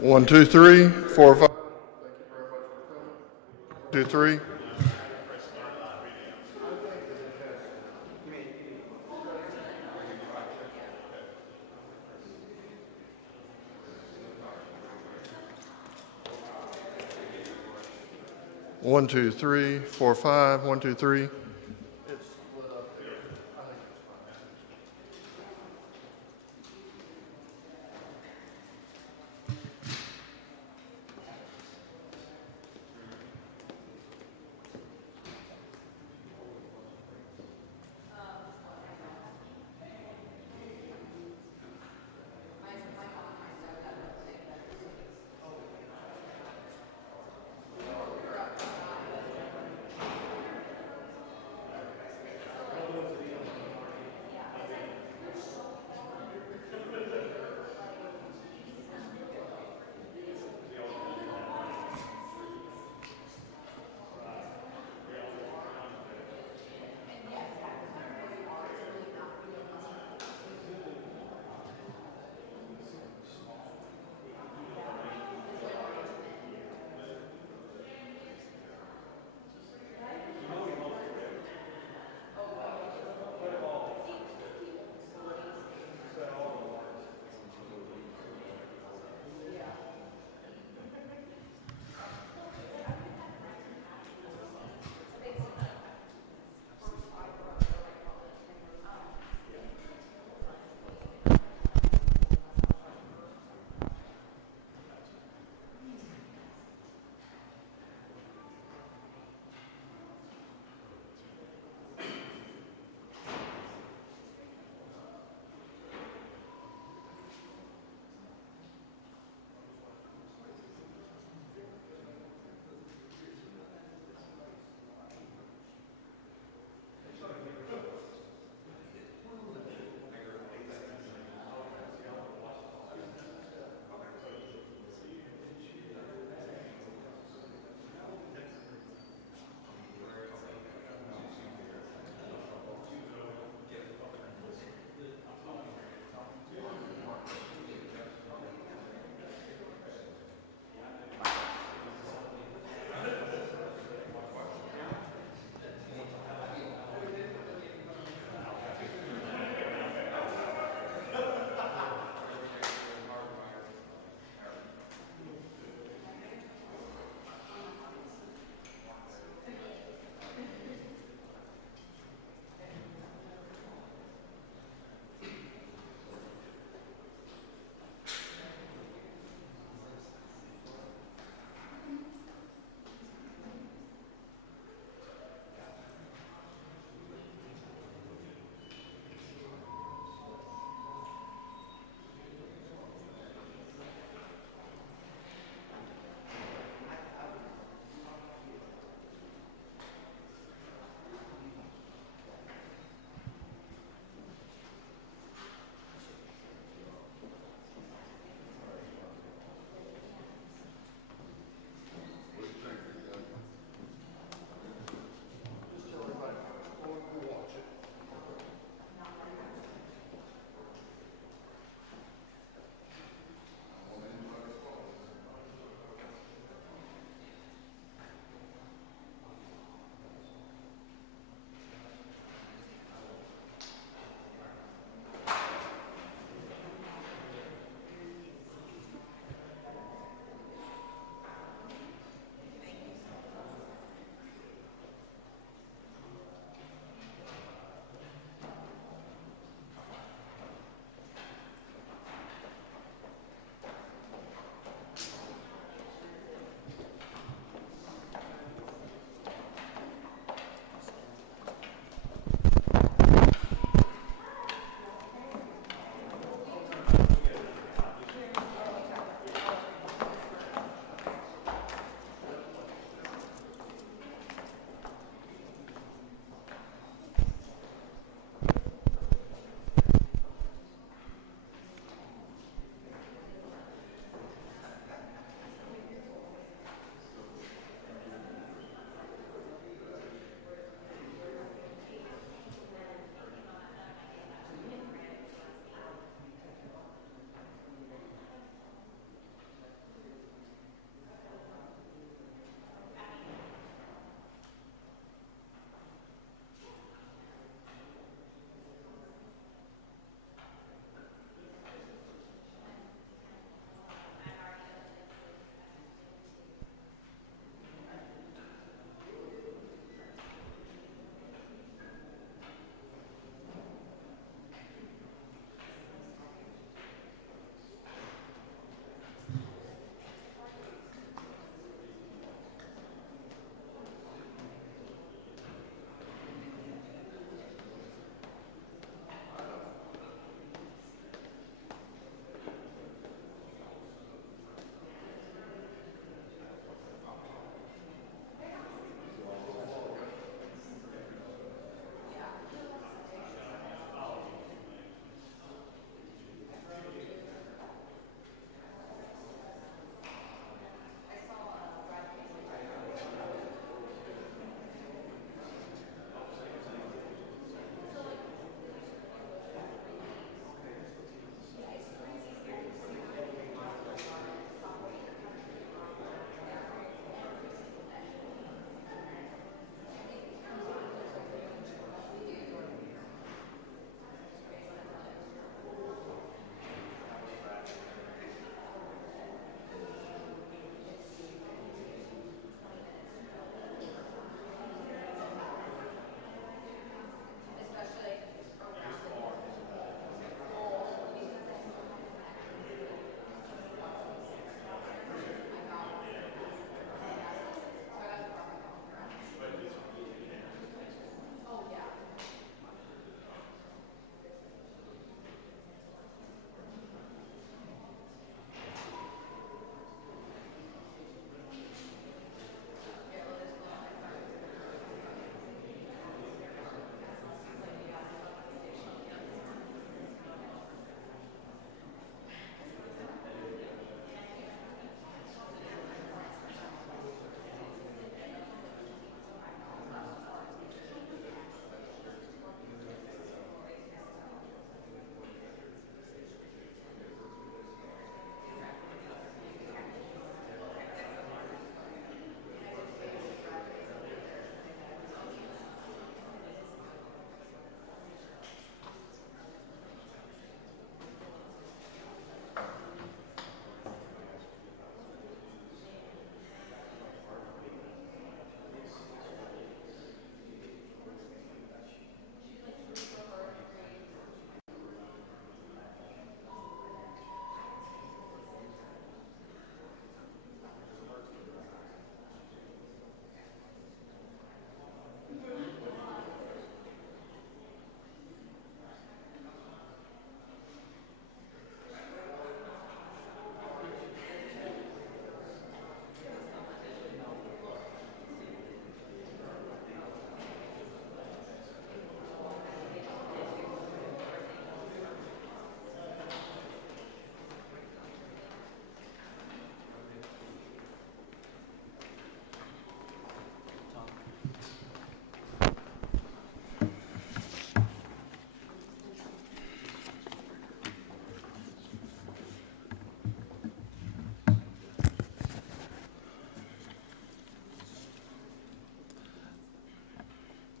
1, 2, 3, 4, 5. Thank you very much for coming. 2, 3. 1, 2, 3, 4, 5. 1, 2, 3.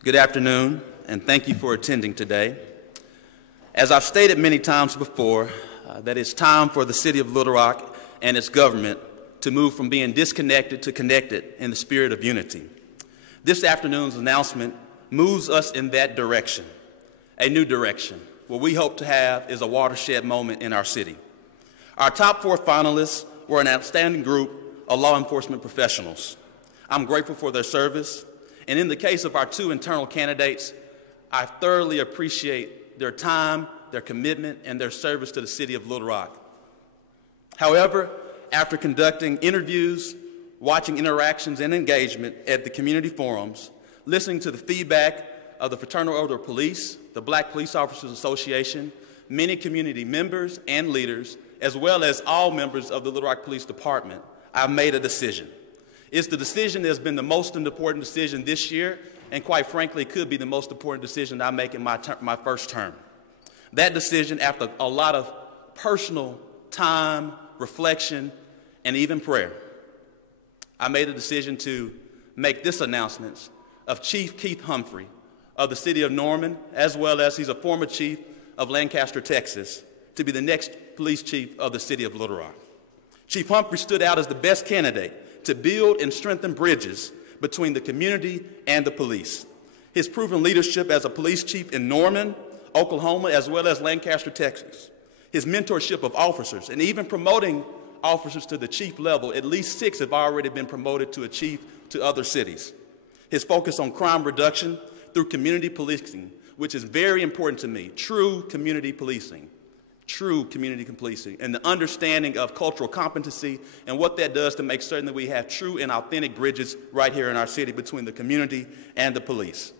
Good afternoon, and thank you for attending today. As I've stated many times before, that it's time for the City of Little Rock and its government to move from being disconnected to connected in the spirit of unity. This afternoon's announcement moves us in that direction, a new direction. What we hope to have is a watershed moment in our city. Our top 4 finalists were an outstanding group of law enforcement professionals. I'm grateful for their service, and in the case of our 2 internal candidates, I thoroughly appreciate their time, their commitment, and their service to the City of Little Rock. However, after conducting interviews, watching interactions and engagement at the community forums, listening to the feedback of the Fraternal Order of Police, the Black Police Officers Association, many community members and leaders, as well as all members of the Little Rock Police Department, I've made a decision. It's the decision that has been the most important decision this year, and quite frankly, could be the most important decision I make in my first term. That decision, after a lot of personal time, reflection, and even prayer, I made a decision to make this announcement of Chief Keith Humphrey of the city of Norman, as well as he's a former chief of Lancaster, Texas, to be the next police chief of the city of Little Rock. Chief Humphrey stood out as the best candidate to build and strengthen bridges between the community and the police. His proven leadership as a police chief in Norman, Oklahoma, as well as Lancaster, Texas. His mentorship of officers, and even promoting officers to the chief level. At least 6 have already been promoted to a chief to other cities. His focus on crime reduction through community policing, which is very important to me, true community policing, and the understanding of cultural competency and what that does to make certain that we have true and authentic bridges right here in our city between the community and the police.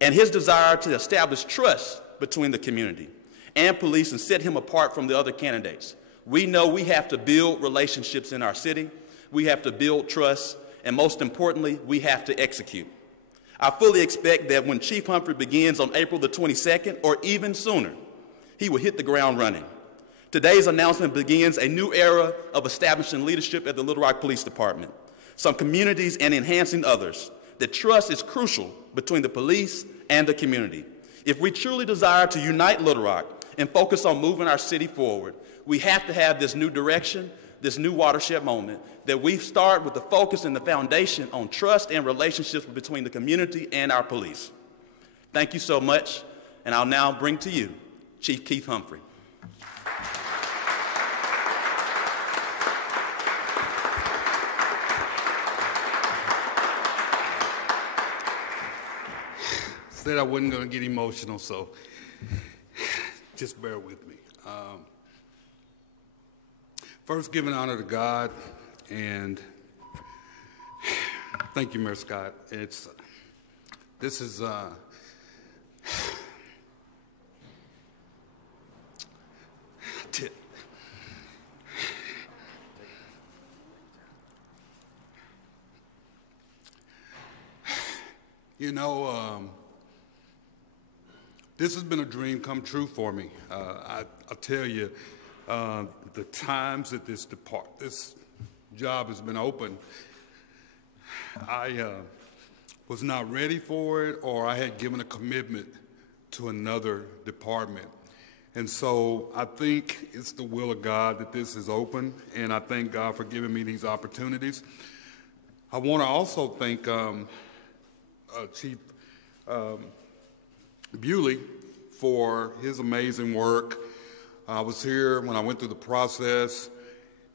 And his desire to establish trust between the community and police and set him apart from the other candidates. We know we have to build relationships in our city, we have to build trust, and most importantly, we have to execute. I fully expect that when Chief Humphrey begins on April the 22nd, or even sooner, he will hit the ground running. Today's announcement begins a new era of establishing leadership at the Little Rock Police Department, some communities and enhancing others. The trust is crucial between the police and the community. If we truly desire to unite Little Rock and focus on moving our city forward, we have to have this new direction, this new watershed moment, that we start with the focus and the foundation on trust and relationships between the community and our police. Thank you so much, and I'll now bring to you Chief Keith Humphrey. Said I wasn't going to get emotional, so just bear with me. First, giving honor to God, and thank you, Mayor Scott. This is this has been a dream come true for me. I'll tell you, the times that this job has been open, I was not ready for it, or I had given a commitment to another department. And so I think it's the will of God that this is open, and I thank God for giving me these opportunities. I want to also thank Chief Bewley for his amazing work. I was here when I went through the process.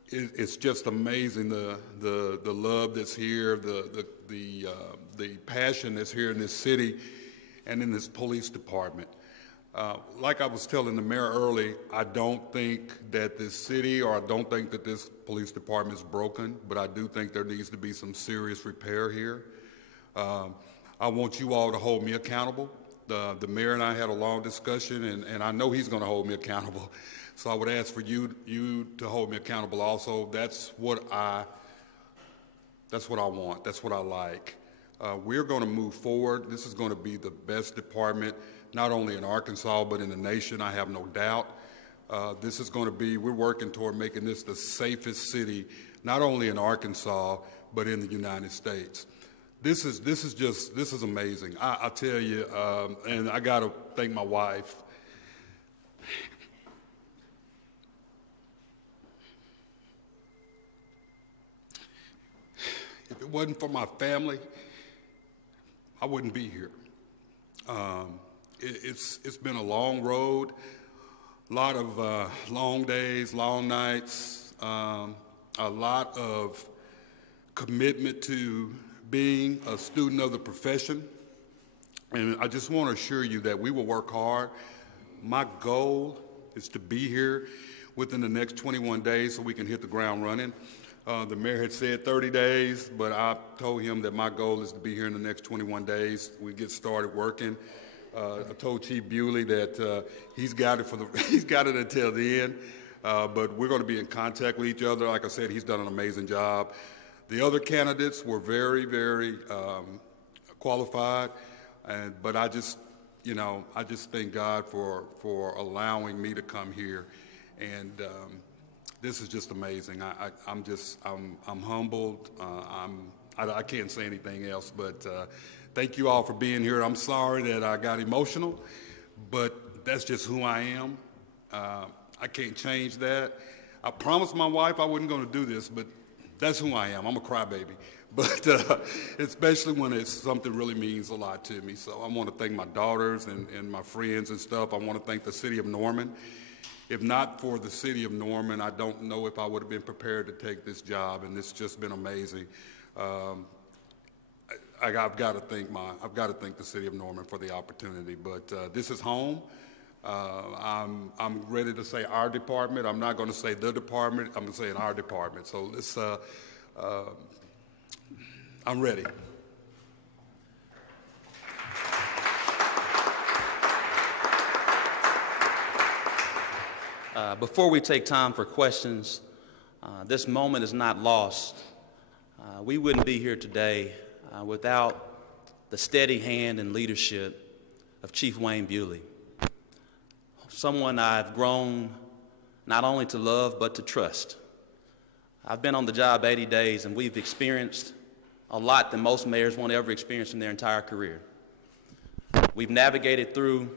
It's just amazing the love that's here, the passion that's here in this city and in this police department. Like I was telling the mayor early, I don't think that this city, or I don't think that this police department is broken, but I do think there needs to be some serious repair here. I want you all to hold me accountable. The mayor and I had a long discussion, and I know he's going to hold me accountable. So I would ask for you to hold me accountable also. That's what I want. That's what I like. We're going to move forward. This is going to be the best department, not only in Arkansas, but in the nation, I have no doubt. This is going to be, we're working toward making this the safest city, not only in Arkansas, but in the United States. This is amazing. I tell you, and I got to thank my wife. If it wasn't for my family, I wouldn't be here. It's been a long road, a lot of long days, long nights, a lot of commitment to being a student of the profession. And I just want to assure you that we will work hard. My goal is to be here within the next 21 days so we can hit the ground running. The mayor had said 30 days, but I told him that my goal is to be here in the next 21 days. We get started working. I told Chief Bewley that he's got it he's got it until the end, but we're going to be in contact with each other. Like I said, he's done an amazing job. The other candidates were very, very qualified, but I just thank God for allowing me to come here, and this is just amazing. I'm humbled. I can't say anything else, but thank you all for being here. I'm sorry that I got emotional, but that's just who I am. I can't change that. I promised my wife I wasn't going to do this, but that's who I am. I'm a crybaby, but especially when it's something really means a lot to me. So I want to thank my daughters and my friends and stuff. I want to thank the city of Norman. If not for the city of Norman, I don't know if I would have been prepared to take this job, and it's just been amazing. I've got to thank the city of Norman for the opportunity. But this is home. I'm ready to say our department. I'm not going to say the department. I'm going to say in our department. So let's. I'm ready. Before we take time for questions, this moment is not lost. We wouldn't be here today without the steady hand and leadership of Chief Wayne Bewley, someone I've grown not only to love but to trust. I've been on the job 80 days, and we've experienced a lot that most mayors won't ever experience in their entire career. We've navigated through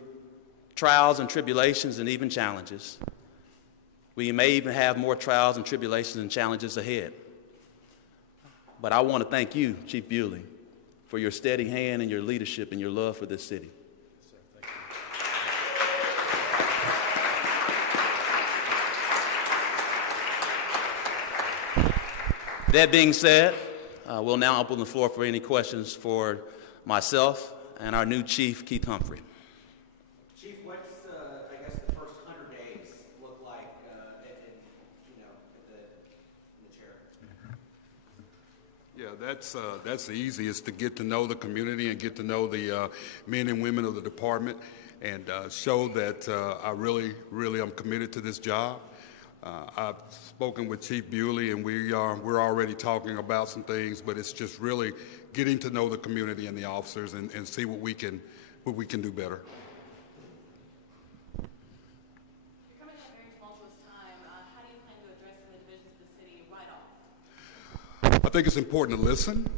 trials and tribulations and even challenges. We may even have more trials and tribulations and challenges ahead. But I want to thank you, Chief Bewley, for your steady hand and your leadership and your love for this city. That being said, we'll now open the floor for any questions for myself and our new chief, Keith Humphrey. Chief, what's I guess the first 100 days look like in the chair? Yeah, that's the easiest, to get to know the community and get to know the men and women of the department, and show that I really am committed to this job. I've spoken with Chief Bewley, and we're already talking about some things, but it's just really getting to know the community and the officers and see what we can do better. You're coming at a very tumultuous time. How do you plan to address some of the divisions of the city right off? I think it's important to listen.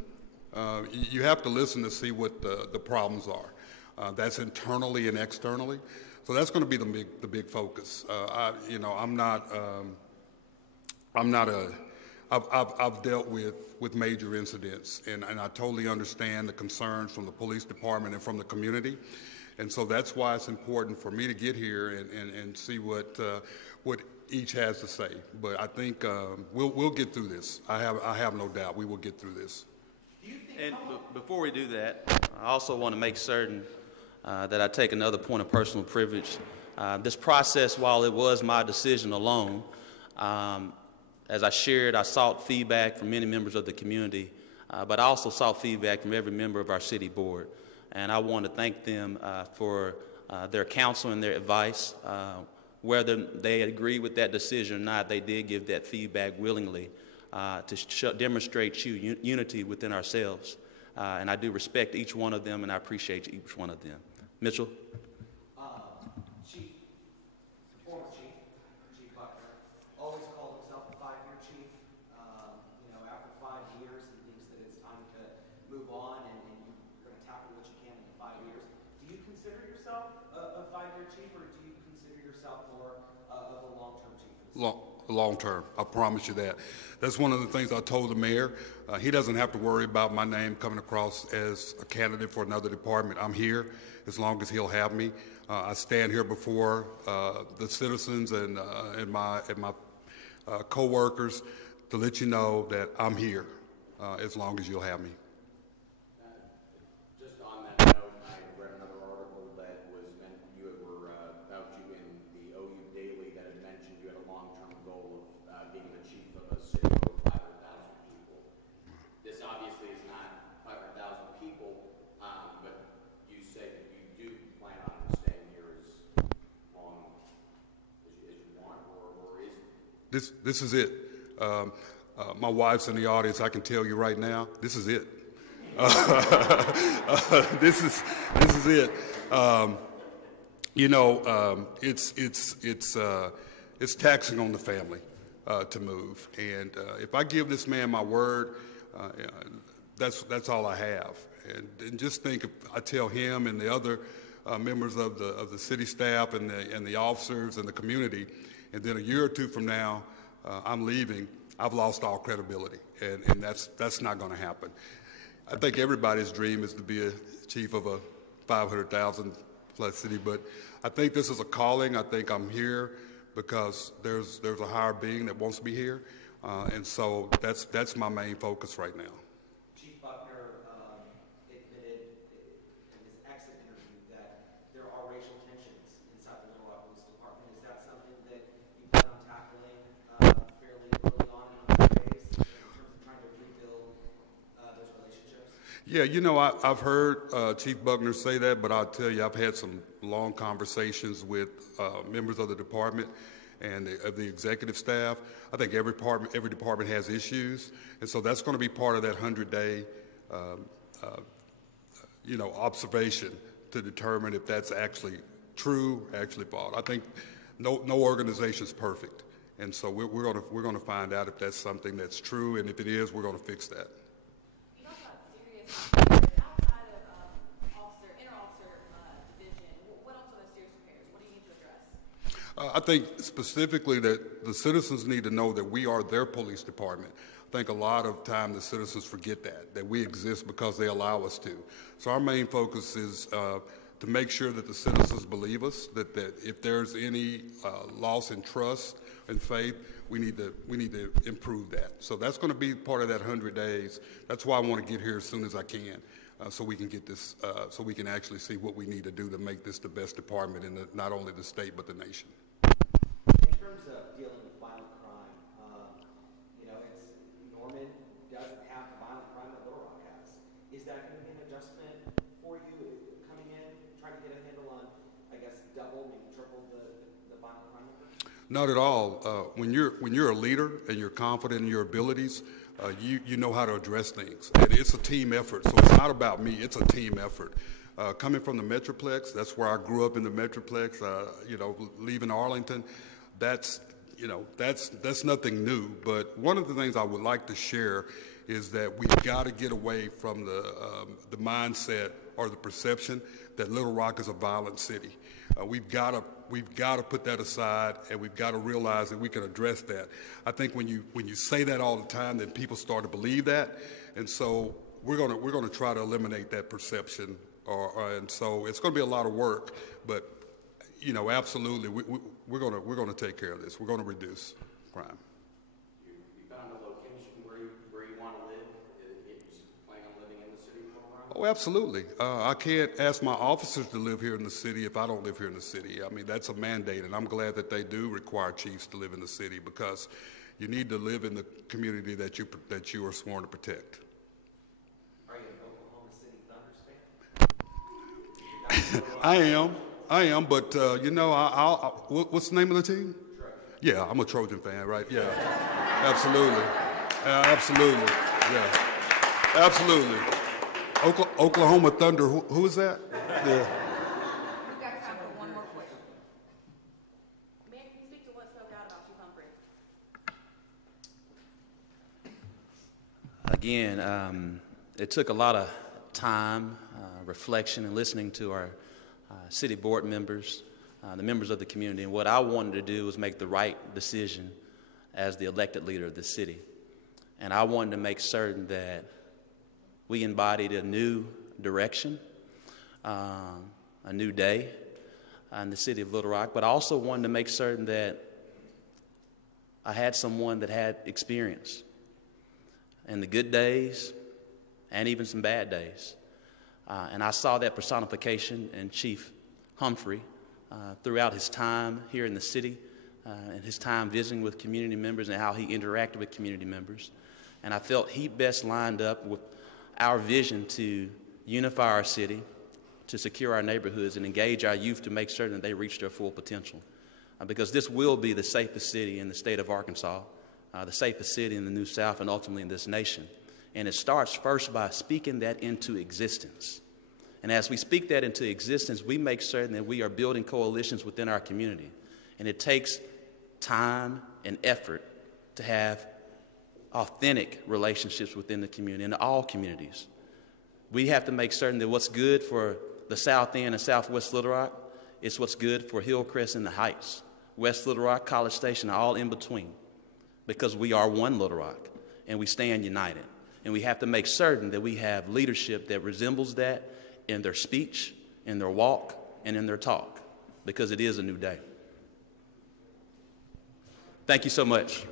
You have to listen to see what the problems are. That's internally and externally. So that's going to be the big focus. I've dealt with major incidents, and I totally understand the concerns from the police department and from the community, and so that's why it's important for me to get here and see what each has to say. But I think we'll get through this. I have no doubt we will get through this. And before we do that, I also want to make certain that I take another point of personal privilege. This process, while it was my decision alone, as I shared, I sought feedback from many members of the community, but I also sought feedback from every member of our city board. And I want to thank them for their counsel and their advice. Whether they agree with that decision or not, they did give that feedback willingly to demonstrate unity within ourselves. And I do respect each one of them, and I appreciate each one of them. Mitchell? Chief, former Chief Buckner, always called himself a 5-year chief. After 5 years, he thinks that it's time to move on. yourself a 5-year chief, or do you consider yourself more of a long-term chief? Long term, I promise you that. That's one of the things I told the mayor. He doesn't have to worry about my name coming across as a candidate for another department. I'm here as long as he'll have me. I stand here before the citizens and my co-workers to let you know that I'm here as long as you'll have me. Just on that note, I read another article that was meant were about you in the OU Daily that had mentioned you had a long-term goal of being the chief of a city of 500,000 people. This obviously is not 500,000 people, but you say that you do plan on staying here as long as you want, or is it? This is it. My wife's in the audience. I can tell you right now, this is it. This is it. It's taxing on the family to move, and if I give this man my word, that's all I have. And just think, if I tell him and the other members of the city staff and the officers and the community, and then a year or two from now, I'm leaving, I've lost all credibility, and that's not going to happen. I think everybody's dream is to be a chief of a 500,000 plus city, but I think this is a calling. I think I'm here because there's a higher being that wants me here, and so that's my main focus right now. Chief Buckner admitted in his exit interview that there are racial tensions inside the Little Rock Police Department. Is that something that you plan on tackling fairly early on in the days in terms of trying to rebuild those relationships? Yeah, I've heard Chief Buckner say that, but I'll tell you, I've had some long conversations with members of the department and of the executive staff. I think every department has issues, and so that's going to be part of that 100-day, observation to determine if that's actually true, actually false. I think no organization is perfect, and so we're going to find out if that's something that's true, and if it is, we're going to fix that. You talk about serious repairs outside of inter-officer division. What else are those serious repairs? What do you need to address? I think specifically that the citizens need to know that we are their police department. I think a lot of time the citizens forget that we exist because they allow us to. So our main focus is to make sure that the citizens believe us, that if there's any loss in trust and faith, we need to improve that. So that's going to be part of that 100 days. That's why I want to get here as soon as I can, so we can get this, so we can actually see what we need to do to make this the best department in not only the state but the nation. In terms of dealing with violent crime, it's Norman doesn't have the violent crime that Little Rock has. Is that going to be an adjustment for you coming in, trying to get a handle on, I guess, double, maybe triple the violent crime number? Not at all. When you're a leader and you're confident in your abilities, you know how to address things. And it's a team effort, so it's not about me. It's a team effort. Coming from the Metroplex, that's where I grew up in the Metroplex. Leaving Arlington, that's nothing new. But one of the things I would like to share is that we've got to get away from the mindset or the perception that Little Rock is a violent city. We've got to put that aside, and we've got to realize that we can address that. I think when you say that all the time, then people start to believe that, and so we're gonna try to eliminate that perception. And so it's going to be a lot of work, but absolutely, we're gonna take care of this. We're going to reduce crime. You found a location where you want to live? You plan on living in the city for a while? Oh, absolutely. I can't ask my officers to live here in the city if I don't live here in the city. I mean, that's a mandate, and I'm glad that they do require chiefs to live in the city because you need to live in the community that you are sworn to protect. Are you an Oklahoma City Thunder fan? I am, but what's the name of the team? Trojan. Yeah, I'm a Trojan fan, right? Yeah, absolutely, yeah, absolutely. Oklahoma Thunder. Who is that? Yeah. We've got time for one more question. Mayor, can you speak to what spoke out about you, Humphrey? Again, it took a lot of time, reflection, and listening to our city board members, the members of the community. And what I wanted to do was make the right decision as the elected leader of the city. And I wanted to make certain that we embodied a new direction, a new day in the city of Little Rock, but I also wanted to make certain that I had someone that had experience in the good days and even some bad days. And I saw that personification in Chief Humphrey throughout his time here in the city and his time visiting with community members and how he interacted with community members. And I felt he best lined up with our vision to unify our city, to secure our neighborhoods, and engage our youth to make certain that they reach their full potential. Because this will be the safest city in the state of Arkansas, the safest city in the New South, and ultimately in this nation. And it starts first by speaking that into existence. And as we speak that into existence, we make certain that we are building coalitions within our community. And it takes time and effort to have authentic relationships within the community, in all communities. We have to make certain that what's good for the South End and Southwest Little Rock is what's good for Hillcrest and the Heights, West Little Rock, College Station, all in between, because we are one Little Rock and we stand united. And we have to make certain that we have leadership that resembles that in their speech, in their walk, and in their talk, because it is a new day. Thank you so much.